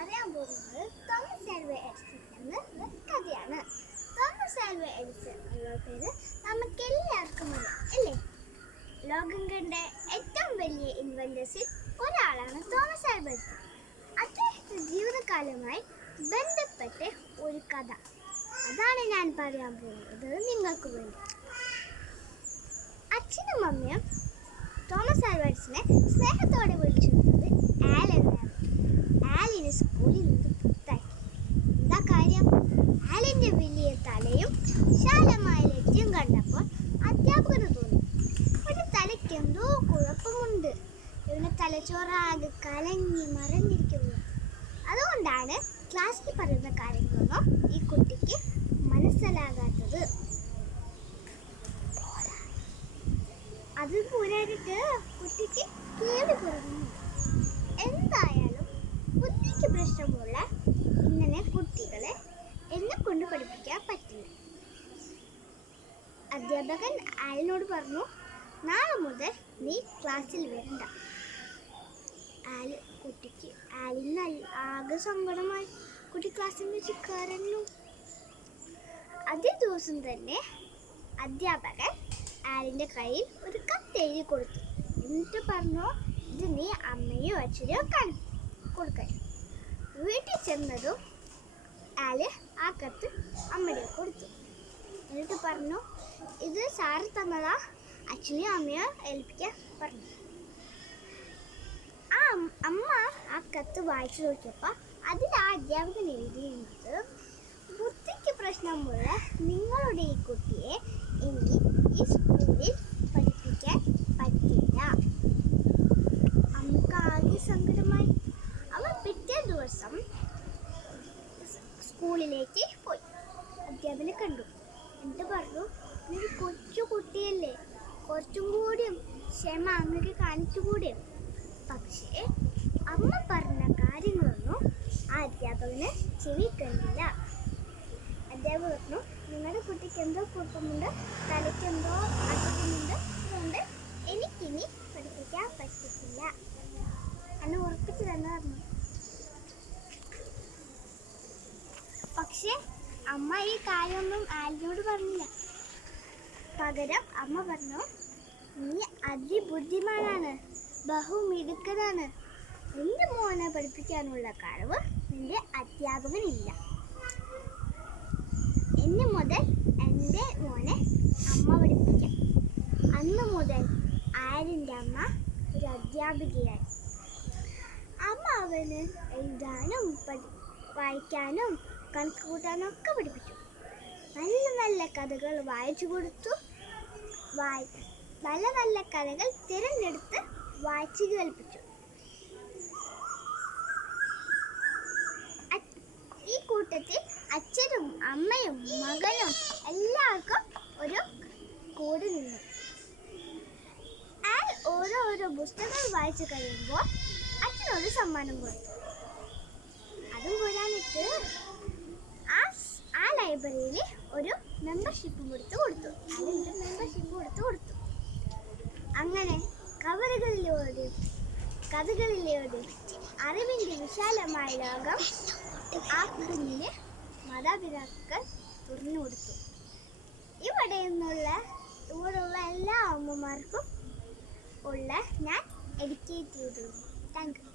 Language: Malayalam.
പറയാൻ പോകുന്നത് തോമസ് ആൽവ എഡിസൺ എന്ന കഥയാണ്. തോമസ് ആൽവ എഡിസൺ എന്നുള്ള പേര് നമുക്കെല്ലാവർക്കും അറിയാം അല്ലേ? ലോകം കണ്ട ഏറ്റവും വലിയ ഇൻവെന്റേഴ്സിൽ ഒരാളാണ് തോമസ് ആൽവ എഡിസൺ. അദ്ദേഹത്തിന്റെ ജീവിതകാലവുമായി ബന്ധപ്പെട്ട ഒരു കഥ, അതാണ് ഞാൻ പറയാൻ പോകുന്നത് നിങ്ങൾക്ക് വേണ്ടി. അച്ഛനും അമ്മയും തോമസ് ആൽവ എഡിസനെ സ്നേഹത്തോടെ വിളിച്ചിരുന്നത് ആൽ എന്നാണ്. ആലിനെ സ്കൂളിൽ നിന്ന് പുറത്താക്കി. എന്താ കാര്യം? ആലിന്റെ വലിയ തലയും വിശാലമായ ലജ്ജയും കണ്ടപ്പോൾ അധ്യാപകന് തോന്നി, ഒരു തലയ്ക്ക് എന്തോ കുഴപ്പമുണ്ട്, ഇവന്റെ തലച്ചോറാകെ കലങ്ങി മറിഞ്ഞിരിക്കുന്നു. അതുകൊണ്ടാണ് ക്ലാസ്സിൽ പറയുന്ന കാര്യങ്ങളൊന്നും ഈ കുട്ടിക്ക് മനസ്സിലാകാത്തത്. അത് പോരാടിട്ട് കുട്ടിക്ക് കേൾവി കുറഞ്ഞു. എന്തായാലും ബുദ്ധിക്ക് പ്രശ്നമുള്ള ഇങ്ങനെ കുട്ടികളെ എന്നെ കൊണ്ട് പഠിപ്പിക്കാൻ പറ്റില്ല. അധ്യാപകൻ ആലിനോട് പറഞ്ഞു, നാളെ മുതൽ നീ ക്ലാസ്സിൽ വരണ്ട. ആലിന് ആകെ സങ്കടമായി. കുട്ടി ക്ലാസ്സിൽ വെച്ച് കരഞ്ഞു. അതേ ദിവസം തന്നെ അധ്യാപകൻ ആലിൻ്റെ കയ്യിൽ ഒരു കത്ത് എഴുതി കൊടുത്തു. എന്നിട്ട് പറഞ്ഞു, ഇത് നീ അമ്മയോ അച്ഛനെയോ കൊടുക്കാൻ. വീട്ടിൽ ചെന്നതും ആല് ആ കത്ത് അമ്മയുടെ കൊടുത്തു. എന്നിട്ട് പറഞ്ഞു, ഇത് സാറ് തന്നതാ, അച്ഛനെയോ അമ്മയോ ഏൽപ്പിക്കാൻ പറഞ്ഞു. അമ്മ ആ കത്ത് വായിച്ചു നോക്കിയപ്പോൾ അതിൽ ആ അധ്യാപകൻ എഴുതിയിരുന്നത്, ബുദ്ധിക്ക് പ്രശ്നമുള്ള നിങ്ങളുടെ ഈ കുട്ടിയെ ഇനി ഈ സ്കൂളിൽ പഠിപ്പിക്കാൻ പറ്റില്ല. അമ്മക്ക് ആകെ സങ്കടമായി. അവൻ പിറ്റേ ദിവസം സ്കൂളിലേക്ക് പോയി. അധ്യാപകനെ കണ്ടു. എന്നിട്ട് പറഞ്ഞു, നീ കൊച്ചു കുട്ടിയല്ലേ, കുറച്ചും കൂടിയും ക്ഷമ അങ്ങക്ക് കാണിച്ചുകൂടിയും. പക്ഷേ അമ്മ പറഞ്ഞ കാര്യങ്ങളൊന്നും ആ അധ്യാപകന് ചെവി കണ്ടില്ല. അധ്യാപകൻ പറഞ്ഞു, നിങ്ങളുടെ കുട്ടിക്ക് എന്തോ കുഴപ്പമുണ്ട്, തലയ്ക്ക് എന്തോ അസുഖമുണ്ട്, അതുകൊണ്ട് എനിക്കിനി പഠിപ്പിക്കാൻ പറ്റില്ല എന്ന് ഉറപ്പിച്ചു തന്നെ പറഞ്ഞു. പക്ഷെ അമ്മ ഈ കാര്യമൊന്നും ആലിനോട് പറഞ്ഞില്ല. പകരം അമ്മ പറഞ്ഞു, നീ അതിബുദ്ധിമാനാണ്, ബഹുമിടുക്കനാണ്, എൻ്റെ മോനെ പഠിപ്പിക്കാനുള്ള കഴിവ് നിന്റെ അധ്യാപകനില്ല. ഇനി മുതൽ എൻ്റെ മോനെ അമ്മ പഠിപ്പിക്കാം. അന്ന് മുതൽ ആലിൻ്റെ അമ്മ ഒരു അധ്യാപികയായി. അമ്മ അവന് എഴുതാനും വായിക്കാനും കണക്ക് കൂട്ടാനും ഒക്കെ പഠിപ്പിച്ചു. നല്ല നല്ല കഥകൾ വായിച്ചു കൊടുത്തു. നല്ല നല്ല കഥകൾ തിരഞ്ഞെടുത്ത് വായിച്ചു കേൾപ്പിച്ചു. ഈ കൂട്ടത്തിൽ അച്ഛനും അമ്മയും മകനും എല്ലാവർക്കും ഒരു കൂടി നിന്നു. ആൽ ഓരോ പുസ്തകങ്ങൾ വായിച്ചു കഴിയുമ്പോൾ അച്ഛനൊരു സമ്മാനം കൊടുത്തു. അതും പോരാനിട്ട് ആ ലൈബ്രറിയിൽ ഒരു മെമ്പർഷിപ്പും കൊടുത്തു. അതിൻ്റെ മെമ്പർഷിപ്പ് കൊടുത്തു. അങ്ങനെ കഥകളിലൂടെ അറിവിൻ്റെ വിശാലമായ ലോകം ആ കുഞ്ഞിന് മാതാപിതാക്കൾ തുറന്നു കൊടുത്തു. ഇവിടെയുള്ള എല്ലാ അമ്മമാർക്കും ഞാൻ എഡ്യൂക്കേറ്റ് ചെയ്തു. Thank you.